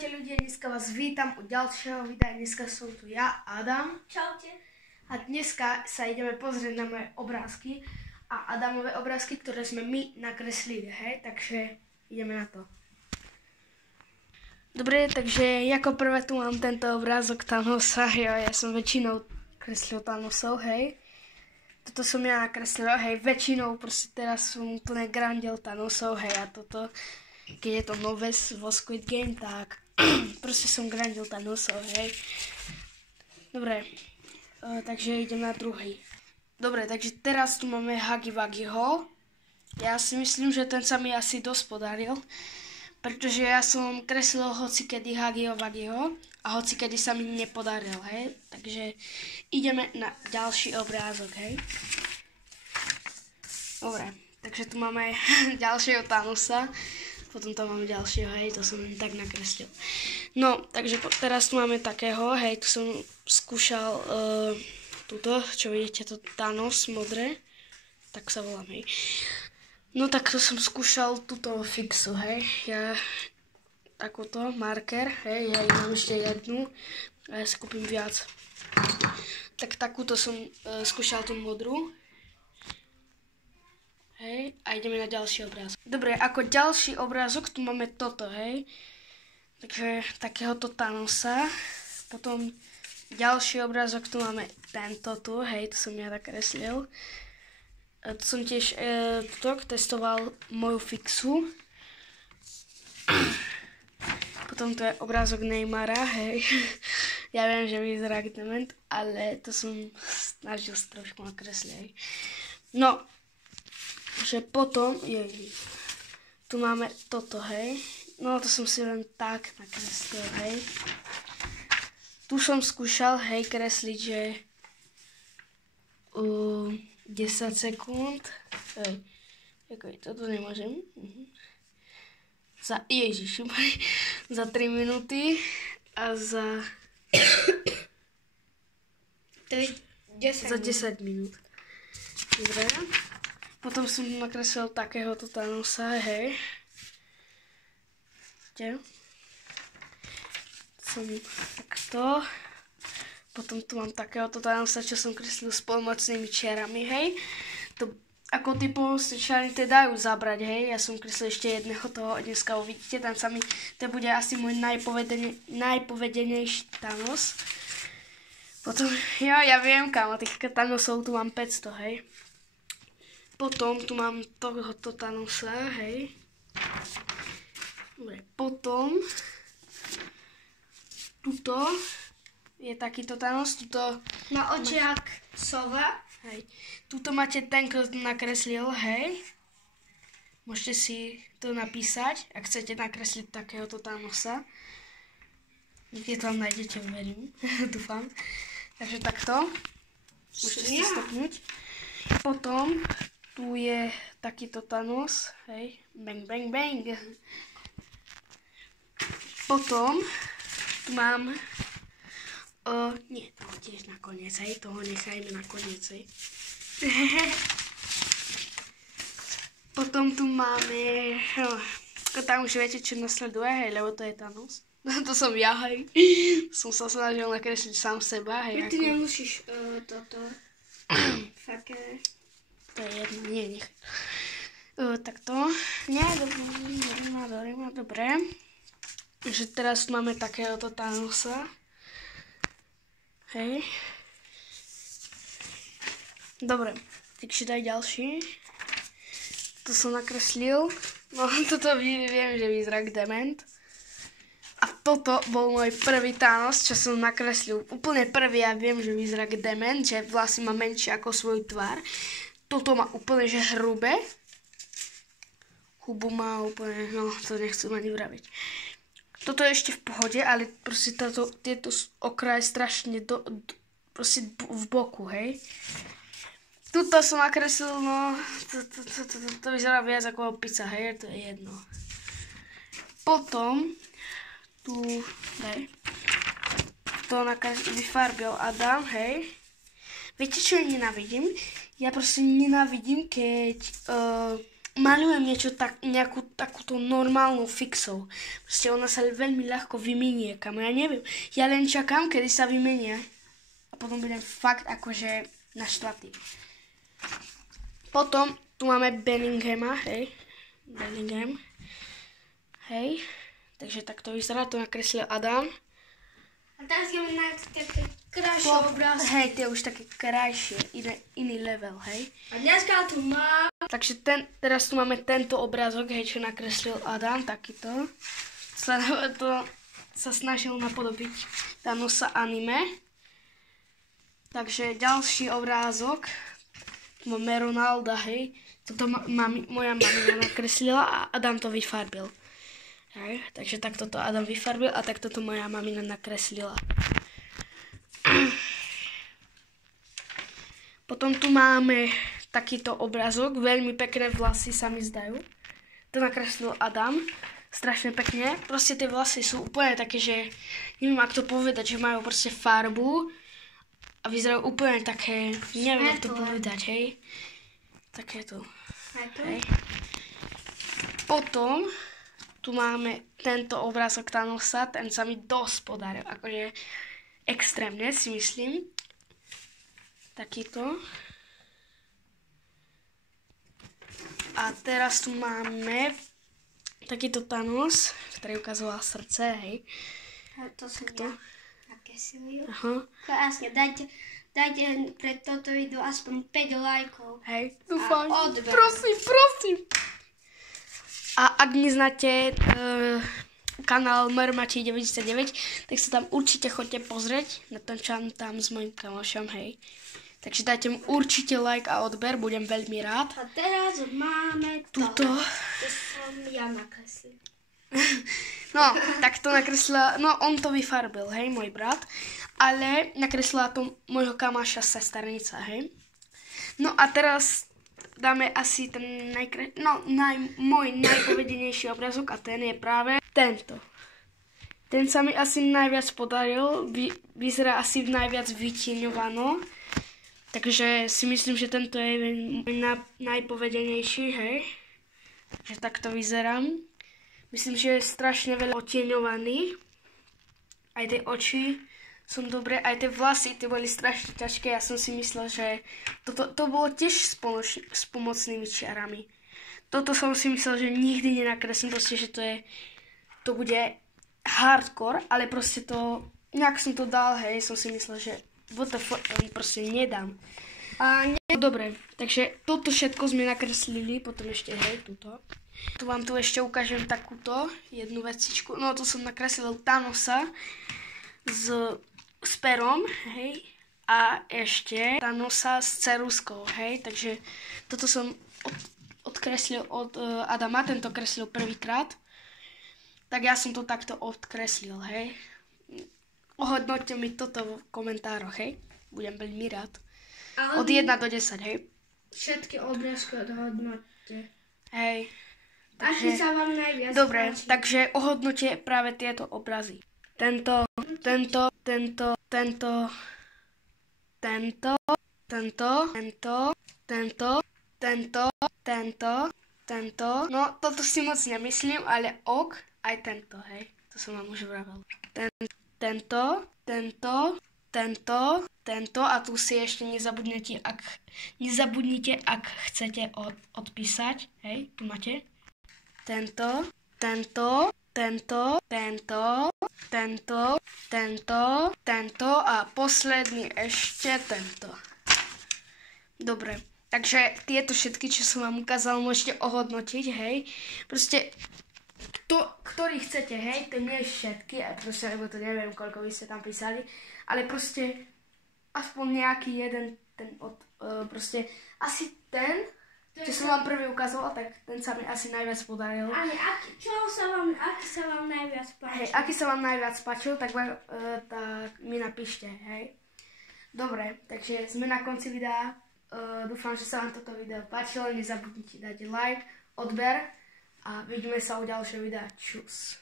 Čaute ľudia, dneska vás vítam u ďalšieho videa. Dneska som tu ja, Adam. Čaute. A dneska sa ideme pozrieť na moje obrázky a Adamové obrázky, ktoré sme my nakreslili, hej? Takže ideme na to. Dobre, takže ako prvé tu mám tento obrázok Thanosa. Ja som väčšinou kreslil Thanosov, hej? Toto som ja nakreslil, hej, väčšinou, proste teraz som úplne grandel Thanosov, hej, a toto, keď je to nové vo Squid Game, tak proste som grandil Thanosov, hej. Dobre, takže idem na druhý. Dobre, takže teraz tu máme Huggy Wuggyho. Ja si myslím, že ten sa mi asi dosť podaril, pretože ja som kreslil hocikedy Huggyho Wuggyho a hocikedy sa mi nepodaril, hej. Takže ideme na ďalší obrázok, hej. Dobre, takže tu máme ďalšieho Thanosa, potom tam máme ďalšieho, hej, to som tak nakreslil. No, takže teraz tu máme takého, hej, tu som skúšal túto, čo vidíte, to Thanos modré, tak sa volám, hej. No, tak to som skúšal túto fixu, hej, ja takúto marker, hej, ja mám ešte jednu a ja si kúpim viac. Tak takúto som skúšal tú modrú. Hej, a ideme na ďalší obrázok. Dobre, ako ďalší obrázok tu máme toto, hej. Takže takéhoto Thanosa. Potom ďalší obrázok tu máme tento tu, hej, to som ja tak kreslil. Tu som tiež testoval moju fixu. Potom tu je obrázok Neymara, hej. Ja viem, že vyzerá ako dement, ale to som snažil sa trošku nakresliť, hej. No, že potom, tu máme toto, hej. No, to som si len tak nakreslil, hej. Tu som skúšal, hej, kresliť, že 10 sekúnd, hej. Toto nemôžem. Za 3 minúty a za 10 minút. Dobre. Potom som nakreslil takéhoto Thanosa, hej. Som takto. Potom tu mám takéhoto Thanosa, čo som kreslil s pomocnými čiarami, hej. To, ako tí pomocné čiary te dajú zabrať, hej. Ja som kreslil ešte jedného toho, dneska uvidíte. Tam sa mi, to bude asi môj najpovedenejší Thanos. Potom, ja viem, kámo, tých Thanosov tu mám 500, hej. Potom tu mám tohoto Thanosa, hej. Dobre, potom tuto je takýto Thanos, tuto na očiach sova. Hej. Tuto máte ten, kto nakreslil, hej. Môžete si to napísať, ak chcete nakresliť takéhoto Thanosa. Niekde to tam nájdete, verím, dúfam. Takže takto. Môžete si stopnúť. Potom tu je takýto Thanos, hej, bang, bang, bang. Potom tu mám, nie, toho tiež nakoniec, hej, toho nechajme nakoniec, hej. Potom tu máme, tam už viete, čo nasleduje, hej, lebo to je Thanos. To som ja, hej. Som sa snažil nakresliť sám seba, hej. Ty nemusíš toto, také. To je jedno, nie, nech. Takto. Nie, dobre. Takže teraz máme takéhoto Thanosa. Hej. Dobre, takže daj ďalší. To som nakreslil. No, toto viem, že vyzerá ako dement. A toto bol môj prvý Thanos, čo som nakreslil. Úplne prvý, ja viem, že vyzerá ako dement, že vlasy má menšie ako svoj tvár. Toto má úplne, že hrubé. Hubu má úplne, no to nechcem ani vraviť. Toto je ešte v pohode, ale proste tieto okraje strašne proste v boku, hej. Tuto som nakreslil, no, to vyzerá viac ako pizza, hej, to je jedno. Potom, tu, hej, to vyfarbil Adam, hej. Viete, čo nenávidím? Ja proste nenávidím, keď malujem niečo nejakú takúto normálnu fixou. Proste ona sa veľmi ľahko vymenie, kamo. Ja neviem. Ja len čakám, kedy sa vymenia. A potom budem fakt akože naštvatý. Potom tu máme Bellinghama, hej. Bellingham. Hej. Takže takto vyzerá, to nakreslil Adam. A teraz ideme na také krajšie obrázky. Hej, tie už také krajšie, iný level, hej. A dneska tu mám... Takže teraz tu máme tento obrázok, hej, čo nakreslil Adam, takýto. To sa snažil napodobiť Thanosa anime. Takže ďalší obrázok. Tu máme Ronalda, hej. Toto moja mamina nakreslila a Adam to vyfarbil. Hej, takže takto to Adam vyfarbil a takto to moja mamina nakreslila. Potom tu máme takýto obrázok, veľmi pekné vlasy sa mi zdajú. To nakreslil Adam, strašne pekne. Proste tie vlasy sú úplne také, že neviem, ako to povedať, že majú proste farbu a vyzerajú úplne také, neviem, ako to povedať, hej. Takéto. Hej. Potom tu máme tento obrázok Thanosa, ten sa mi dosť podaril, akože extrémne si myslím. Takýto. A teraz tu máme takýto Thanos, ktorý ukazoval srdce, hej. A to som ja nakreslil. Aha. Krásne, dajte pre toto video aspoň 5 lajkov. Hej, dúfam. A odber. Prosím. A ak neznáte kanál Mermachi99, tak sa tam určite choďte pozrieť. Natáčam tam s mojím kamošom, hej. Takže dajte mu určite like a odber, budem veľmi rád. A teraz máme Tuto. To som ja nakreslil. No, tak to nakreslila, no on to vyfarbil, hej, môj brat. Ale nakreslila to môjho kamoša sesternica, hej. No a teraz dáme asi ten môj najpovedenejší obrázok a ten je práve tento. Ten sa mi asi najviac podaril, vyzerá asi najviac vytieňovano. Takže si myslím, že tento je najpovedenejší, hej. Takže takto vyzerám. Myslím, že je strašne veľa otieňovaný. Aj tie oči sú dobré, aj tie vlasy, tie boli strašne ťažké. Ja som si myslel, že to bolo tiež s pomocnými čiarami. Toto som si myslel, že nikdy nenakreslím, proste, že to bude hardcore, ale proste to, nejak som to dal, hej, som si myslel, že proste nedám. Dobre, takže toto všetko sme nakreslili, potom ešte, hej, tuto. Tu vám tu ešte ukážem takúto jednu vecičku. No, tu som nakreslil Thanosa s perom, hej, a ešte Thanosa s ceruskou, hej, takže toto som odkreslil od Adama, tento kreslil prvýkrát, tak ja som to takto odkreslil, hej. Ohodnoťte mi toto v komentároch, hej, budem veľmi rád. Od 1 do 10, hej. Všetky obrázky odhodnoťte. Hej. Aký sa vám najviac dobre, páči? takže ohodnoťte práve tieto obrazy. Tento. No, toto si moc nemyslím, ale aj tento, hej. To som vám už vravel. Tento a tu si ešte nezabudnite, ak chcete odpísať, hej, tu máte. Tento a posledný ešte tento. Dobre, takže tieto všetky, čo som vám ukázal, môžete ohodnotiť, hej. Proste, ktorý chcete, hej, to nie je všetky, a proste, lebo to neviem, koľko vy ste tam písali, ale proste, aspoň nejaký jeden, proste, asi ten, čo som vám prvý ukazoval, tak ten sa mi asi najviac podaril. Ale aký sa vám najviac páčil? Hej, aký sa vám najviac páčil, tak mi napíšte, hej. Dobre, takže sme na konci videa. Dúfam, že sa vám toto video páčilo. Nezabudnite dať like, odber a vidíme sa u ďalšieho videa. Čus.